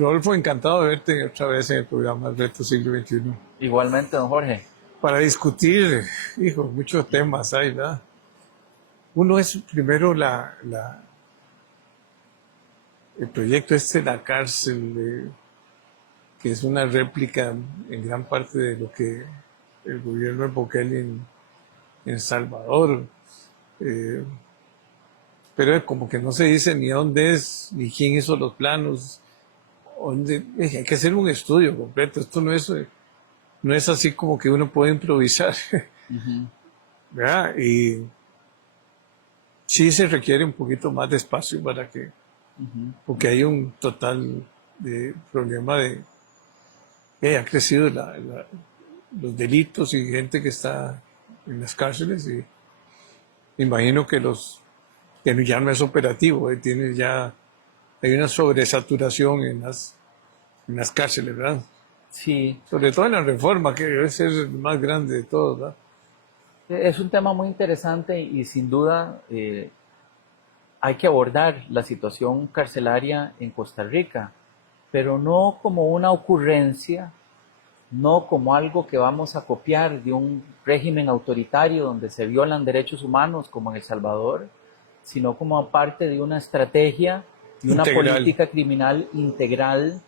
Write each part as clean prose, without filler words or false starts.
Rodolfo, encantado de verte otra vez en el programa Reto Siglo XXI. Igualmente, don Jorge. Para discutir, hijo, muchos temas hay, ¿verdad? Uno es primero el proyecto de la cárcel, que es una réplica en gran parte de lo que el gobierno de Bukele en El Salvador. Eh, pero como que no se dice ni dónde es, ni quién hizo los planos. Hay que hacer un estudio completo. Esto no es así como que uno puede improvisar, Ujú. ¿verdad? Y sí se requiere un poquito más de espacio porque hay un total de problema de que ha crecido los delitos y gente que está en las cárceles y imagino que ya no es operativo, hay una sobresaturación en las cárceles, ¿verdad? Sí, Sobre todo en la reforma, que debe ser el más grande de todos, ¿verdad? es un tema muy interesante y sin duda hay que abordar la situación carcelaria en Costa Rica, pero no como una ocurrencia, no como algo que vamos a copiar de un régimen autoritario donde se violan derechos humanos como en El Salvador, sino como parte de una estrategia y una Integral. política criminal integral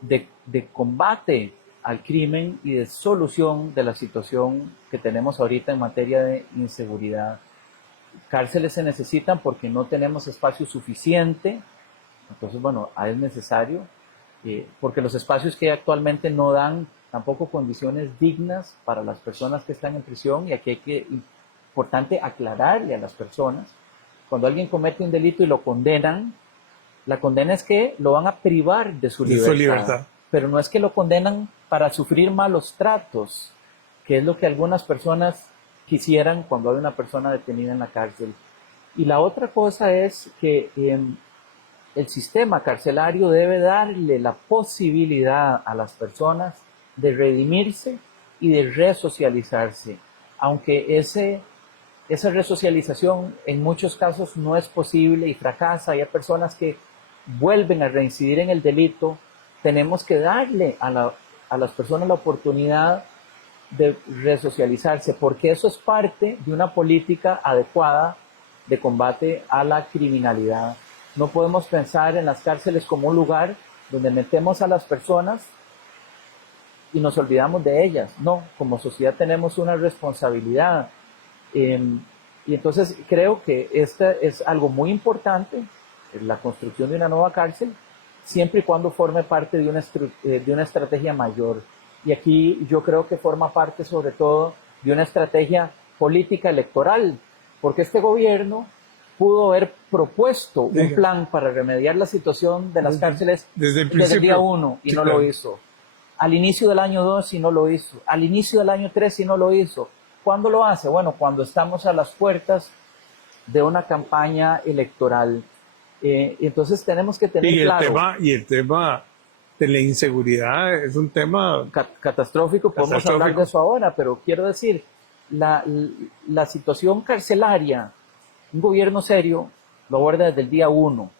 de combate al crimen y de solución de la situación que tenemos ahorita en materia de inseguridad. Cárceles se necesitan porque no tenemos espacio suficiente, entonces bueno, es necesario, porque los espacios que hay actualmente no dan tampoco condiciones dignas para las personas que están en prisión y aquí hay que, importante aclararle a las personas, cuando alguien comete un delito y lo condenan, la condena es que lo van a privar de su De su libertad, libertad. pero no es que lo condenan para sufrir malos tratos, que es lo que algunas personas quisieran cuando hay una persona detenida en la cárcel. Y la otra cosa es que el sistema carcelario debe darle la posibilidad a las personas de redimirse y de resocializarse, aunque esa resocialización en muchos casos no es posible y fracasa, y hay personas que vuelven a reincidir en el delito, tenemos que darle a las personas la oportunidad de resocializarse, porque eso es parte de una política adecuada de combate a la criminalidad. No podemos pensar en las cárceles como un lugar donde metemos a las personas y nos olvidamos de ellas. No, como sociedad tenemos una responsabilidad. Eh, y entonces creo que esta es algo muy importante, la construcción de una nueva cárcel, siempre y cuando forme parte de una estrategia mayor. Y aquí yo creo que forma parte sobre todo de una estrategia política electoral, porque este gobierno pudo haber propuesto un Diga, plan para remediar la situación de las cárceles desde el desde el día principio. 1 y Sí, no lo claro. hizo. Al inicio del año 2 y no lo hizo. Al inicio del año 3 y no lo hizo. ¿Cuándo lo hace? Bueno, cuando estamos a las puertas de una campaña electoral. Entonces tenemos que tener claro, Y el tema de la inseguridad es un tema catastrófico, podemos hablar de catastrófico. eso ahora, pero quiero decir, la, la situación carcelaria, un gobierno serio lo aborda desde el día 1,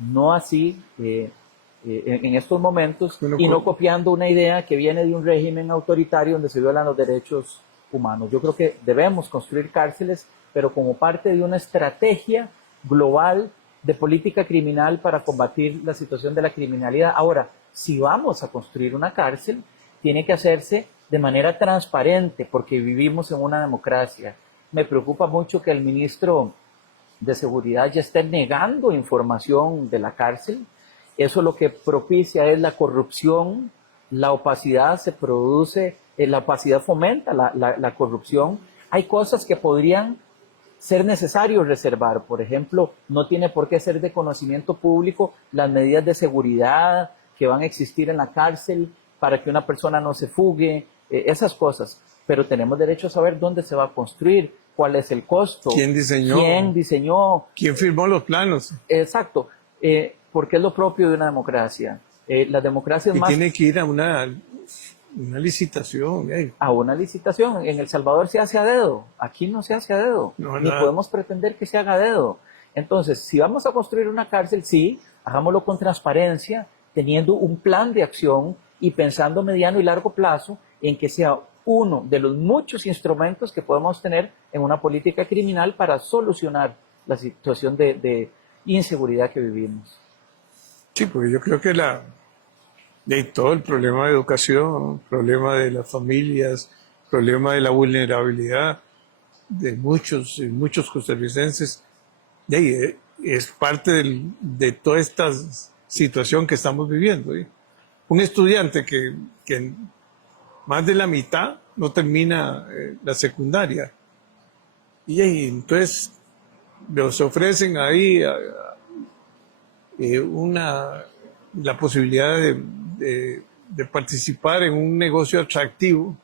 no así en estos momentos Uno y no co- copiando una idea que viene de un régimen autoritario donde se violan los derechos humanos. Yo creo que debemos construir cárceles, pero como parte de una estrategia global de política criminal para combatir la situación de la criminalidad. Ahora, si vamos a construir una cárcel, tiene que hacerse de manera transparente porque vivimos en una democracia. Me preocupa mucho que el ministro de seguridad ya estén negando información de la cárcel. Eso lo que propicia es la corrupción, la opacidad se produce, la opacidad fomenta la corrupción. Hay cosas que podrían ser necesario reservar. Por ejemplo, no tiene por qué ser de conocimiento público las medidas de seguridad que van a existir en la cárcel para que una persona no se fugue, esas cosas. Pero tenemos derecho a saber dónde se va a construir, cuál es el costo, ¿Quién quién diseñó? diseñó, ¿Quién firmó los planos? exacto, porque es lo propio de una democracia. Las democracias Y más tiene que ir a una licitación. a una licitación. En El Salvador se hace a dedo, aquí no se hace a dedo, No, ni nada. podemos pretender que se haga a dedo. Entonces, si vamos a construir una cárcel, sí, hagámoslo con transparencia teniendo un plan de acción y pensando a mediano y largo plazo en que sea uno de los muchos instrumentos que podemos tener en una política criminal para solucionar la situación de inseguridad que vivimos. Sí, porque yo creo que de todo el problema de educación, el problema de las familias, el problema de la vulnerabilidad de muchos costarricenses, es parte de toda esta situación que estamos viviendo. Un estudiante que más de la mitad no termina la secundaria. Entonces nos ofrecen ahí la posibilidad de participar en un negocio atractivo.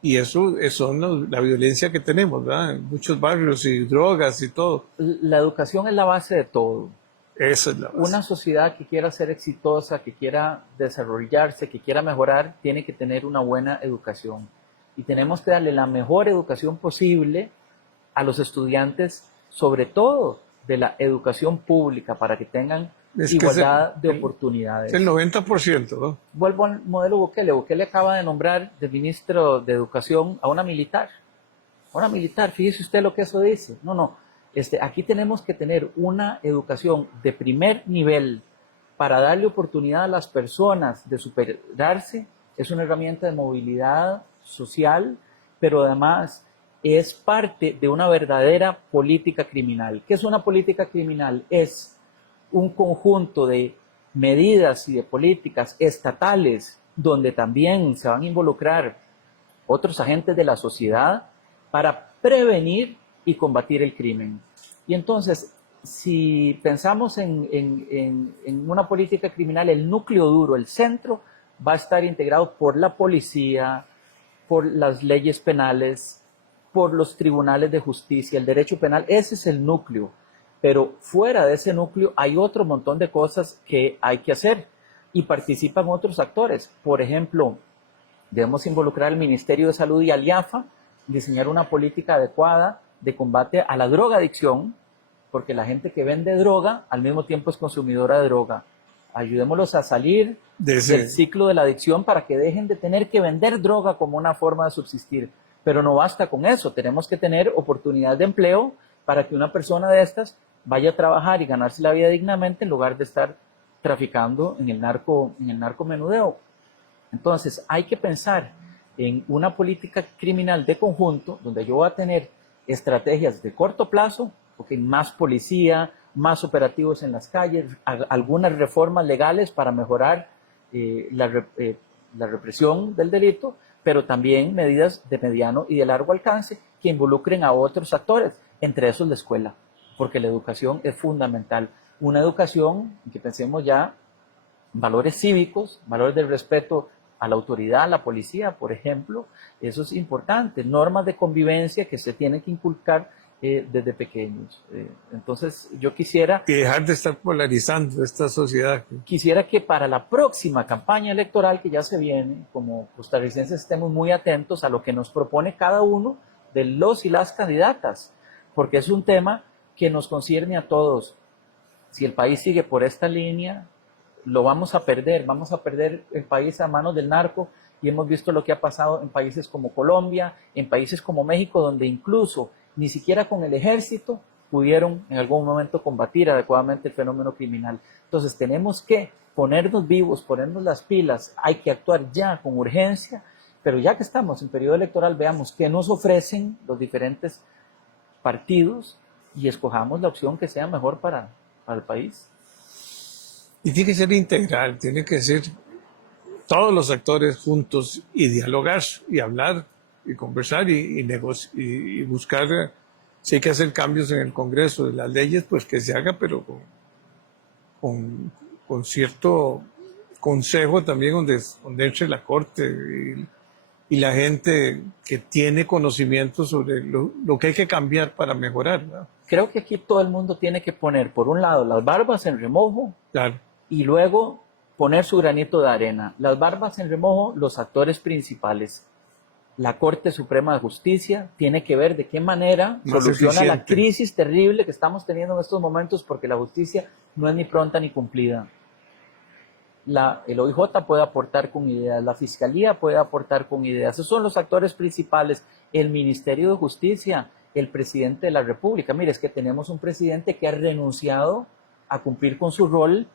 Y eso son la violencia que tenemos, ¿verdad? En muchos barrios y drogas y todo. La educación es la base de todo. Esa es la base. Una sociedad que quiera ser exitosa, que quiera desarrollarse, que quiera mejorar, tiene que tener una buena educación. Y tenemos que darle la mejor educación posible a los estudiantes, sobre todo de la educación pública, para que tengan igualdad de oportunidades. Es el 90%, ¿no? Vuelvo al modelo Bukele. Bukele acaba de nombrar de ministro de Educación a una militar. A una militar, fíjese usted lo que eso dice. No. Aquí tenemos que tener una educación de primer nivel para darle oportunidad a las personas de superarse. Es una herramienta de movilidad social, pero además es parte de una verdadera política criminal. ¿Qué es una política criminal? Es un conjunto de medidas y de políticas estatales donde también se van a involucrar otros agentes de la sociedad para prevenir y combatir el crimen. Y entonces, si pensamos en una política criminal, el núcleo duro, el centro, va a estar integrado por la policía, por las leyes penales, por los tribunales de justicia, el derecho penal. Ese es el núcleo. Pero fuera de ese núcleo hay otro montón de cosas que hay que hacer y participan otros actores. Por ejemplo, debemos involucrar al Ministerio de Salud y al IAFA, diseñar una política adecuada de combate a la drogadicción, porque la gente que vende droga al mismo tiempo es consumidora de droga. Ayudémoslos a salir del ciclo de la adicción para que dejen de tener que vender droga como una forma de subsistir. Pero no basta con eso, tenemos que tener oportunidades de empleo para que una persona de estas vaya a trabajar y ganarse la vida dignamente en lugar de estar traficando en el narcomenudeo. Entonces hay que pensar en una política criminal de conjunto donde yo voy a tener estrategias de corto plazo, porque más policía, más operativos en las calles, algunas reformas legales para mejorar la represión del delito, pero también medidas de mediano y de largo alcance que involucren a otros actores, entre esos la escuela, porque la educación es fundamental. Una educación en que pensemos ya valores cívicos, valores del respeto a la autoridad, a la policía, por ejemplo, eso es importante, normas de convivencia que se tienen que inculcar desde pequeños. Entonces yo quisiera... Y dejar de estar polarizando esta sociedad. Quisiera que para la próxima campaña electoral que ya se viene, como costarricenses estemos muy atentos a lo que nos propone cada uno de los y las candidatas, porque es un tema que nos concierne a todos. Si el país sigue por esta línea, lo vamos a perder el país a manos del narco, y hemos visto lo que ha pasado en países como Colombia, en países como México, donde incluso ni siquiera con el ejército pudieron en algún momento combatir adecuadamente el fenómeno criminal. Entonces tenemos que ponernos vivos, ponernos las pilas, hay que actuar ya con urgencia, pero ya que estamos en periodo electoral, veamos qué nos ofrecen los diferentes partidos y escojamos la opción que sea mejor para el país. Y tiene que ser integral, tiene que ser todos los actores juntos y dialogar y hablar y conversar y buscar, si hay que hacer cambios en el Congreso de las leyes, pues que se haga, pero con cierto consejo también donde entre la Corte y la gente que tiene conocimiento sobre lo que hay que cambiar para mejorar, ¿no? Creo que aquí todo el mundo tiene que poner, por un lado, las barbas en remojo, claro, y luego poner su granito de arena. Las barbas en remojo, los actores principales. La Corte Suprema de Justicia tiene que ver de qué manera soluciona la crisis terrible que estamos teniendo en estos momentos, porque la justicia no es ni pronta ni cumplida. el OIJ puede aportar con ideas, la Fiscalía puede aportar con ideas. Esos son los actores principales, el Ministerio de Justicia, el presidente de la República. Mire, es que tenemos un presidente que ha renunciado a cumplir con su rol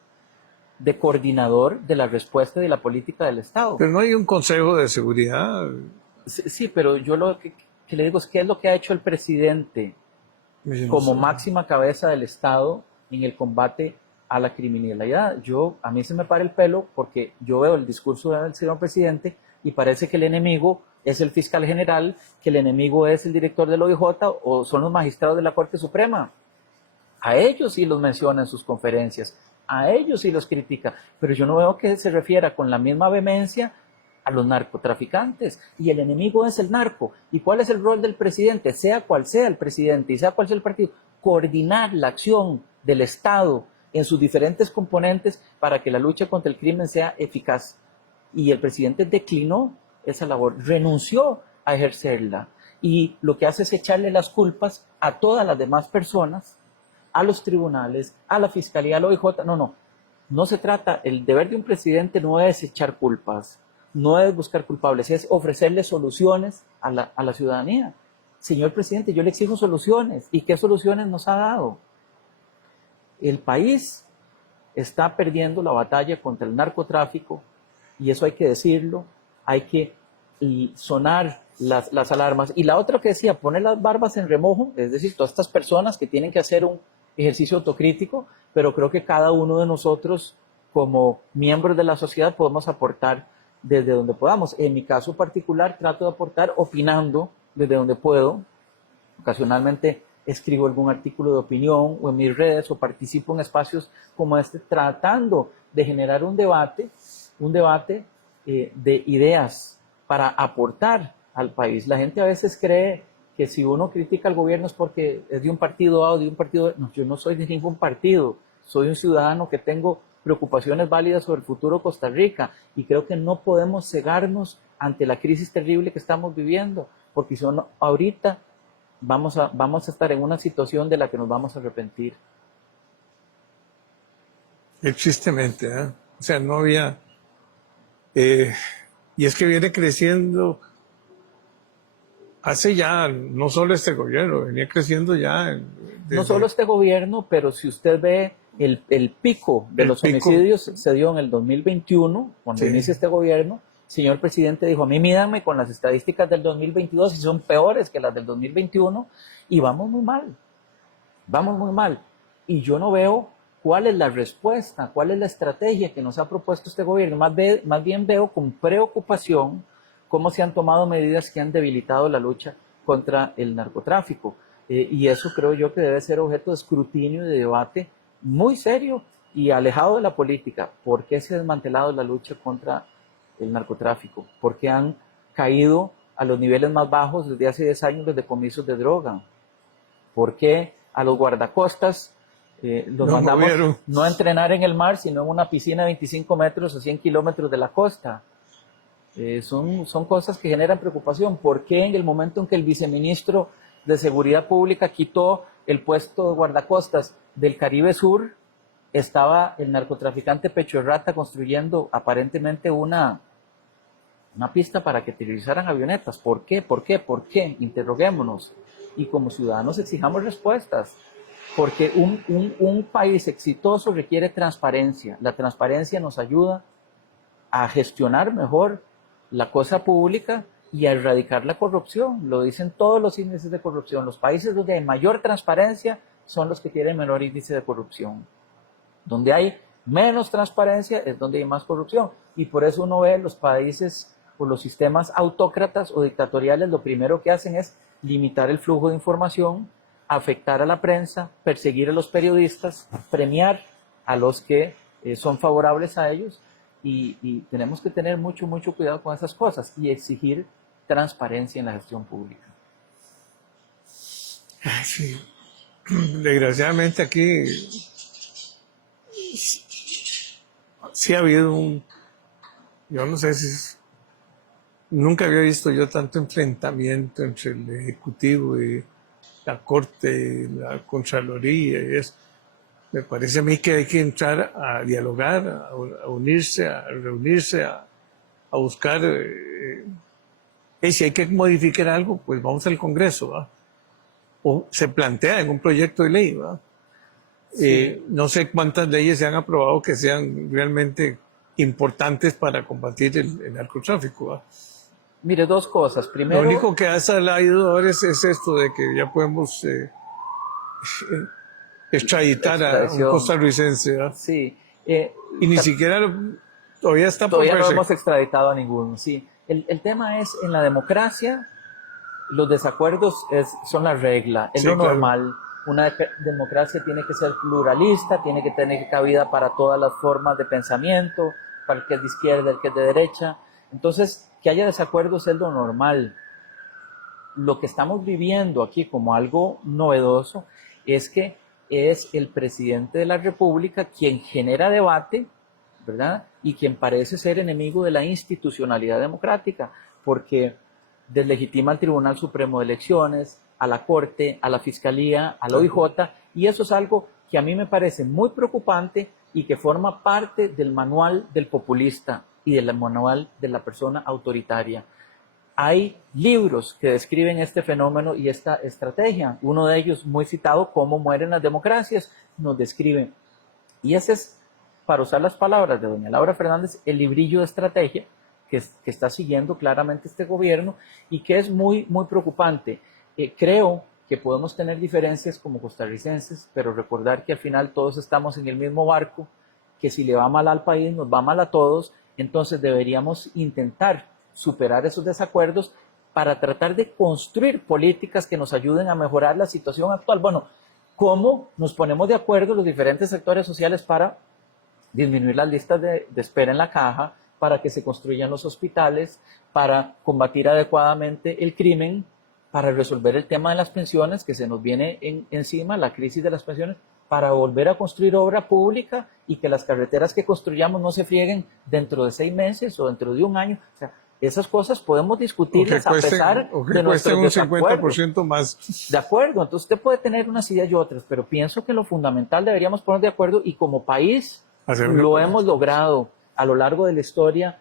de coordinador de la respuesta y de la política del Estado. Pero no hay un Consejo de Seguridad. Sí, pero yo lo que le digo es qué es lo que ha hecho el presidente como máxima cabeza del Estado en el combate a la criminalidad. A mí se me para el pelo porque yo veo el discurso del señor presidente y parece que el enemigo es el fiscal general, que el enemigo es el director del OIJ o son los magistrados de la Corte Suprema. A ellos sí los menciona en sus conferencias, a ellos sí los critica, pero yo no veo que se refiera con la misma vehemencia a los narcotraficantes. Y el enemigo es el narco. ¿Y cuál es el rol del presidente? Sea cual sea el presidente y sea cual sea el partido, coordinar la acción del Estado en sus diferentes componentes para que la lucha contra el crimen sea eficaz. Y el presidente declinó esa labor, renunció a ejercerla. Y lo que hace es echarle las culpas a todas las demás personas, a los tribunales, a la fiscalía, al OIJ. No se trata, el deber de un presidente no es echar culpas, no es buscar culpables, es ofrecerle soluciones a la ciudadanía. Señor presidente, yo le exijo soluciones. ¿Y qué soluciones nos ha dado? El país está perdiendo la batalla contra el narcotráfico y eso hay que decirlo, hay que sonar las alarmas. Y la otra que decía, poner las barbas en remojo, es decir, todas estas personas que tienen que hacer un ejercicio autocrítico, pero creo que cada uno de nosotros como miembros de la sociedad podemos aportar desde donde podamos. En mi caso particular trato de aportar opinando desde donde puedo. Ocasionalmente escribo algún artículo de opinión o en mis redes o participo en espacios como este tratando de generar un debate de ideas para aportar al país. La gente a veces cree que si uno critica al gobierno es porque es de un partido A o de un partido B. No, yo no soy de ningún partido, soy un ciudadano que tengo preocupaciones válidas sobre el futuro de Costa Rica y creo que no podemos cegarnos ante la crisis terrible que estamos viviendo, porque si no, ahorita vamos a estar en una situación de la que nos vamos a arrepentir. Tristemente, ¿eh? O sea, no había... y es que viene creciendo hace ya, no solo este gobierno, venía creciendo ya. No solo este gobierno, pero si usted ve el pico de los homicidios se dio en el 2021, cuando inicia este gobierno. El señor presidente dijo, a mí mídanme con las estadísticas del 2022 y son peores que las del 2021 y vamos muy mal. Y yo no veo cuál es la respuesta, cuál es la estrategia que nos ha propuesto este gobierno. Más bien veo con preocupación cómo se han tomado medidas que han debilitado la lucha contra el narcotráfico. Y eso creo yo que debe ser objeto de escrutinio y de debate muy serio y alejado de la política. ¿Por qué se ha desmantelado la lucha contra el narcotráfico? ¿Por qué han caído a los niveles más bajos desde hace 10 años los decomisos de droga? ¿Por qué a los guardacostas los mandamos no a entrenar en el mar, sino en una piscina de 25 metros o 100 kilómetros de la costa? Son cosas que generan preocupación. ¿Por qué en el momento en que el viceministro de Seguridad Pública quitó el puesto de guardacostas del Caribe Sur, estaba el narcotraficante Pecho de Rata construyendo aparentemente una pista para que utilizaran avionetas? ¿Por qué? Interroguémonos. Y como ciudadanos exijamos respuestas. Porque un país exitoso requiere transparencia. La transparencia nos ayuda a gestionar mejor la cosa pública y a erradicar la corrupción. Lo dicen todos los índices de corrupción. Los países donde hay mayor transparencia son los que tienen menor índice de corrupción. Donde hay menos transparencia es donde hay más corrupción. Y por eso uno ve los países o los sistemas autócratas o dictatoriales, lo primero que hacen es limitar el flujo de información, afectar a la prensa, perseguir a los periodistas, premiar a los que son favorables a ellos. Y tenemos que tener mucho cuidado con esas cosas y exigir transparencia en la gestión pública. Sí. Desgraciadamente aquí sí ha habido yo no sé si nunca había visto yo tanto enfrentamiento entre el Ejecutivo y la Corte, la Contraloría y eso. Me parece a mí que hay que entrar a dialogar, a unirse, a reunirse, a buscar. Y si hay que modificar algo, pues vamos al Congreso, ¿va? O se plantea en un proyecto de ley, ¿va? Sí. No sé cuántas leyes se han aprobado que sean realmente importantes para combatir el narcotráfico, ¿va? Mire, dos cosas. Lo Primero, único que ha salido ahora es esto de que ya podemos extraditar a un extradición. costarricense, ¿va? Sí. Y ni siquiera todavía está por Todavía no verse. hemos extraditado a ninguno, sí. El tema es, en la democracia, los desacuerdos son la regla, es lo Sí, claro. normal. Una democracia tiene que ser pluralista, tiene que tener cabida para todas las formas de pensamiento, para el que es de izquierda, el que es de derecha. Entonces, que haya desacuerdos es lo normal. Lo que estamos viviendo aquí como algo novedoso es que es el presidente de la República quien genera debate, ¿verdad? Y quien parece ser enemigo de la institucionalidad democrática, porque deslegitima al Tribunal Supremo de Elecciones, a la Corte, a la Fiscalía, al OIJ, y eso es algo que a mí me parece muy preocupante y que forma parte del manual del populista y del manual de la persona autoritaria. Hay libros que describen este fenómeno y esta estrategia. Uno de ellos, muy citado, Cómo mueren las democracias, nos describe. Y ese es, para usar las palabras de doña Laura Fernández, el librillo de estrategia que está siguiendo claramente este gobierno y que es muy, muy preocupante. Creo que podemos tener diferencias como costarricenses, pero recordar que al final todos estamos en el mismo barco, que si le va mal al país, nos va mal a todos, entonces deberíamos intentar superar esos desacuerdos para tratar de construir políticas que nos ayuden a mejorar la situación actual. Bueno, ¿cómo nos ponemos de acuerdo los diferentes sectores sociales para disminuir las listas de espera en la caja, para que se construyan los hospitales, para combatir adecuadamente el crimen, para resolver el tema de las pensiones que se nos viene encima, la crisis de las pensiones, para volver a construir obra pública y que las carreteras que construyamos no se frieguen dentro de 6 meses o dentro de un año? O sea, esas cosas podemos discutirlas a pesar de nuestros Un desacuerdos. 50% más. De acuerdo, entonces usted puede tener unas ideas y otras, pero pienso que lo fundamental deberíamos poner de acuerdo y como país lo hemos logrado a lo largo de la historia,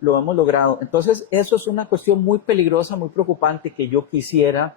lo hemos logrado. Entonces eso es una cuestión muy peligrosa, muy preocupante que yo quisiera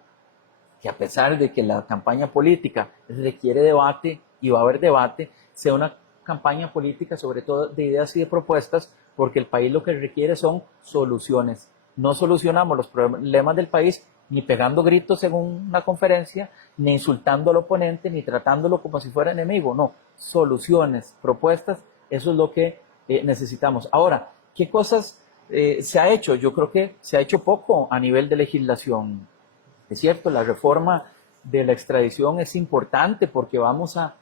que a pesar de que la campaña política requiere debate y va a haber debate, sea una campaña política sobre todo de ideas y de propuestas, porque el país lo que requiere son soluciones. No solucionamos los problemas del país ni pegando gritos en una conferencia, ni insultando al oponente, ni tratándolo como si fuera enemigo. No, soluciones, propuestas, eso es lo que necesitamos. Ahora, ¿qué cosas se ha hecho? Yo creo que se ha hecho poco a nivel de legislación. Es cierto, la reforma de la extradición es importante porque vamos a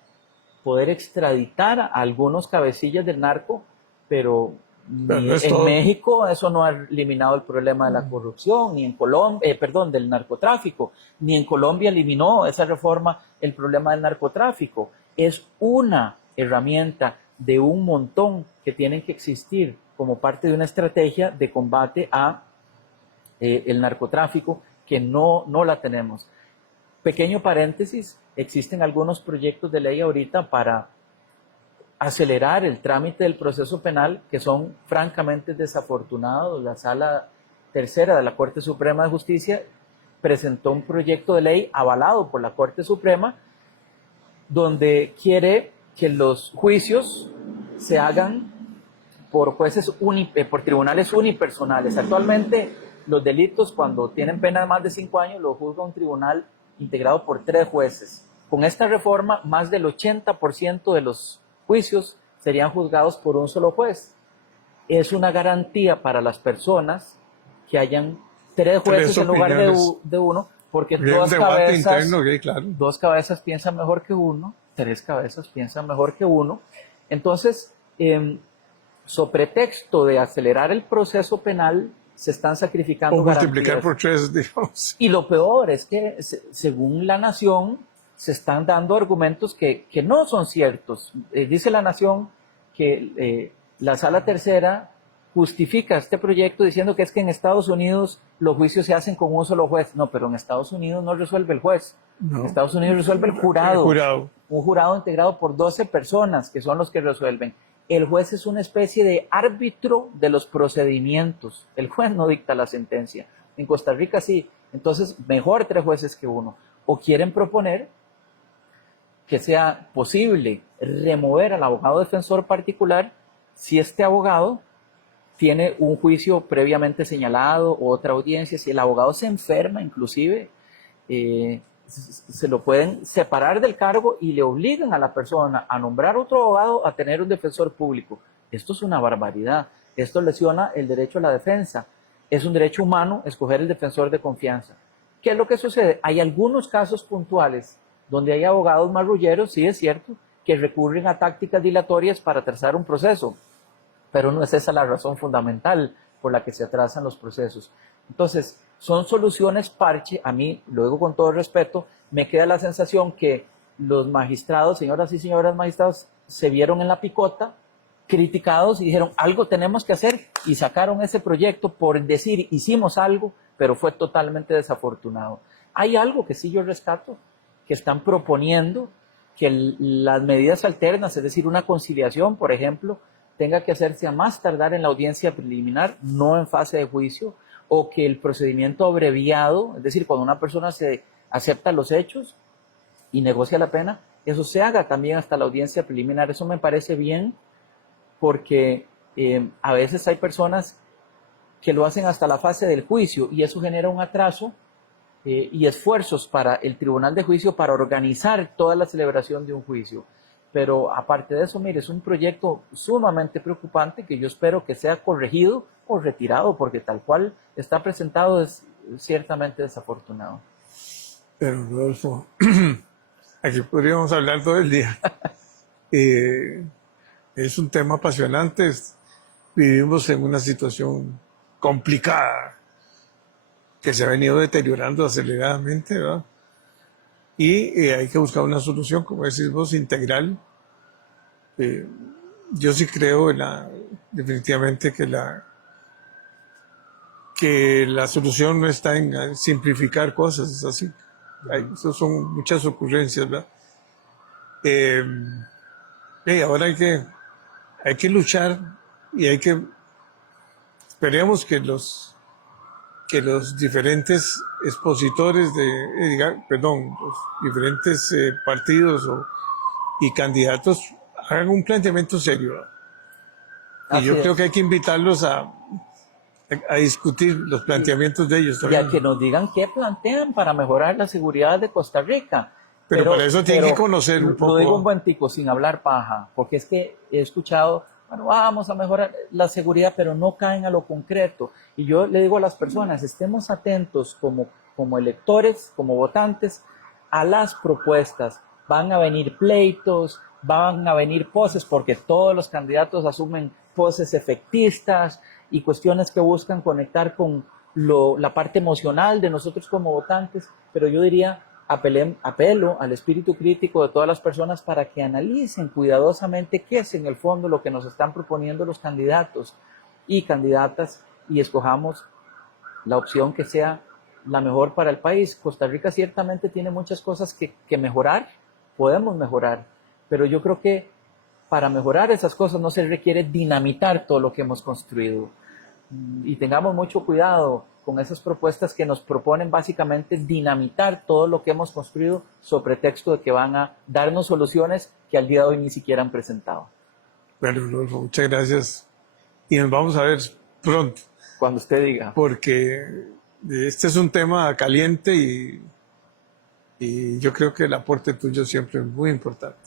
poder extraditar a algunos cabecillas del narco, pero No es en todo. México eso no ha eliminado el problema de la corrupción, ni en Colombia, perdón, del narcotráfico, ni en Colombia eliminó esa reforma el problema del narcotráfico. Es una herramienta de un montón que tienen que existir como parte de una estrategia de combate a el narcotráfico que no la tenemos. Pequeño paréntesis, existen algunos proyectos de ley ahorita para acelerar el trámite del proceso penal que son francamente desafortunados. La Sala Tercera de la Corte Suprema de Justicia presentó un proyecto de ley avalado por la Corte Suprema donde quiere que los juicios se hagan por jueces por tribunales unipersonales. Actualmente los delitos cuando tienen pena de más de 5 años lo juzga un tribunal integrado por 3 jueces. Con esta reforma, más del 80% de los juicios serían juzgados por un solo juez. Es una garantía para las personas que hayan 3 jueces en lugar de uno, porque dos cabezas piensan mejor que uno, 3 cabezas piensan mejor que uno. Entonces, so pretexto de acelerar el proceso penal, se están sacrificando o multiplicar garantías. Por 3, digamos. Y lo peor es que, según La Nación, se están dando argumentos que no son ciertos. Dice La Nación que la Sala Tercera justifica este proyecto diciendo que es que en Estados Unidos los juicios se hacen con un solo juez. No, pero en Estados Unidos no resuelve el juez. No. En Estados Unidos resuelve el jurado. El jurado. Un jurado integrado por 12 personas que son los que resuelven. El juez es una especie de árbitro de los procedimientos. El juez no dicta la sentencia. En Costa Rica sí. Entonces, mejor 3 jueces que uno. O quieren proponer que sea posible remover al abogado defensor particular si este abogado tiene un juicio previamente señalado o otra audiencia. Si el abogado se enferma, inclusive, se lo pueden separar del cargo y le obligan a la persona a nombrar otro abogado a tener un defensor público. Esto es una barbaridad. Esto lesiona el derecho a la defensa. Es un derecho humano escoger el defensor de confianza. ¿Qué es lo que sucede? Hay algunos casos puntuales donde hay abogados marrulleros, sí es cierto, que recurren a tácticas dilatorias para atrasar un proceso, pero no es esa la razón fundamental por la que se atrasan los procesos. Entonces, son soluciones parche. A mí, luego con todo respeto, me queda la sensación que los magistrados, señoras y señores magistrados, se vieron en la picota, criticados y dijeron, algo tenemos que hacer, y sacaron ese proyecto por decir, hicimos algo, pero fue totalmente desafortunado. Hay algo que sí yo rescato, que están proponiendo que las medidas alternas, es decir, una conciliación, por ejemplo, tenga que hacerse a más tardar en la audiencia preliminar, no en fase de juicio, o que el procedimiento abreviado, es decir, cuando una persona se acepta los hechos y negocia la pena, eso se haga también hasta la audiencia preliminar. Eso me parece bien, porque a veces hay personas que lo hacen hasta la fase del juicio y eso genera un atraso y esfuerzos para el tribunal de juicio para organizar toda la celebración de un juicio. Pero aparte de eso, mire, es un proyecto sumamente preocupante que yo espero que sea corregido o retirado, porque tal cual está presentado es ciertamente desafortunado. Pero Rodolfo, aquí podríamos hablar todo el día. Es un tema apasionante. Vivimos en una situación complicada que se ha venido deteriorando aceleradamente, ¿verdad? Y hay que buscar una solución, como decís vos, integral. Yo sí creo definitivamente que la solución no está en simplificar cosas, es así. Eso son muchas ocurrencias, ¿verdad? Ahora hay que luchar y esperemos que los diferentes expositores los diferentes partidos y candidatos hagan un planteamiento serio. Y yo creo que hay que invitarlos a discutir los planteamientos de ellos y también. a que nos digan qué plantean para mejorar la seguridad de Costa Rica. Pero para eso tienen que conocer un poco. Lo digo un buen tico, sin hablar paja, porque es que he escuchado, bueno, vamos a mejorar la seguridad, pero no caen a lo concreto. Y yo le digo a las personas, estemos atentos como electores, como votantes, a las propuestas. Van a venir pleitos, van a venir poses, porque todos los candidatos asumen poses efectistas y cuestiones que buscan conectar con la parte emocional de nosotros como votantes, pero yo diría, apelo al espíritu crítico de todas las personas para que analicen cuidadosamente qué es en el fondo lo que nos están proponiendo los candidatos y candidatas y escojamos la opción que sea la mejor para el país. Costa Rica ciertamente tiene muchas cosas que mejorar, podemos mejorar, pero yo creo que para mejorar esas cosas no se requiere dinamitar todo lo que hemos construido. Y tengamos mucho cuidado con esas propuestas que nos proponen básicamente dinamitar todo lo que hemos construido sobre pretexto de que van a darnos soluciones que al día de hoy ni siquiera han presentado. Bueno, Rodolfo, muchas gracias. Y nos vamos a ver pronto. Cuando usted diga. Porque este es un tema caliente y yo creo que el aporte tuyo siempre es muy importante.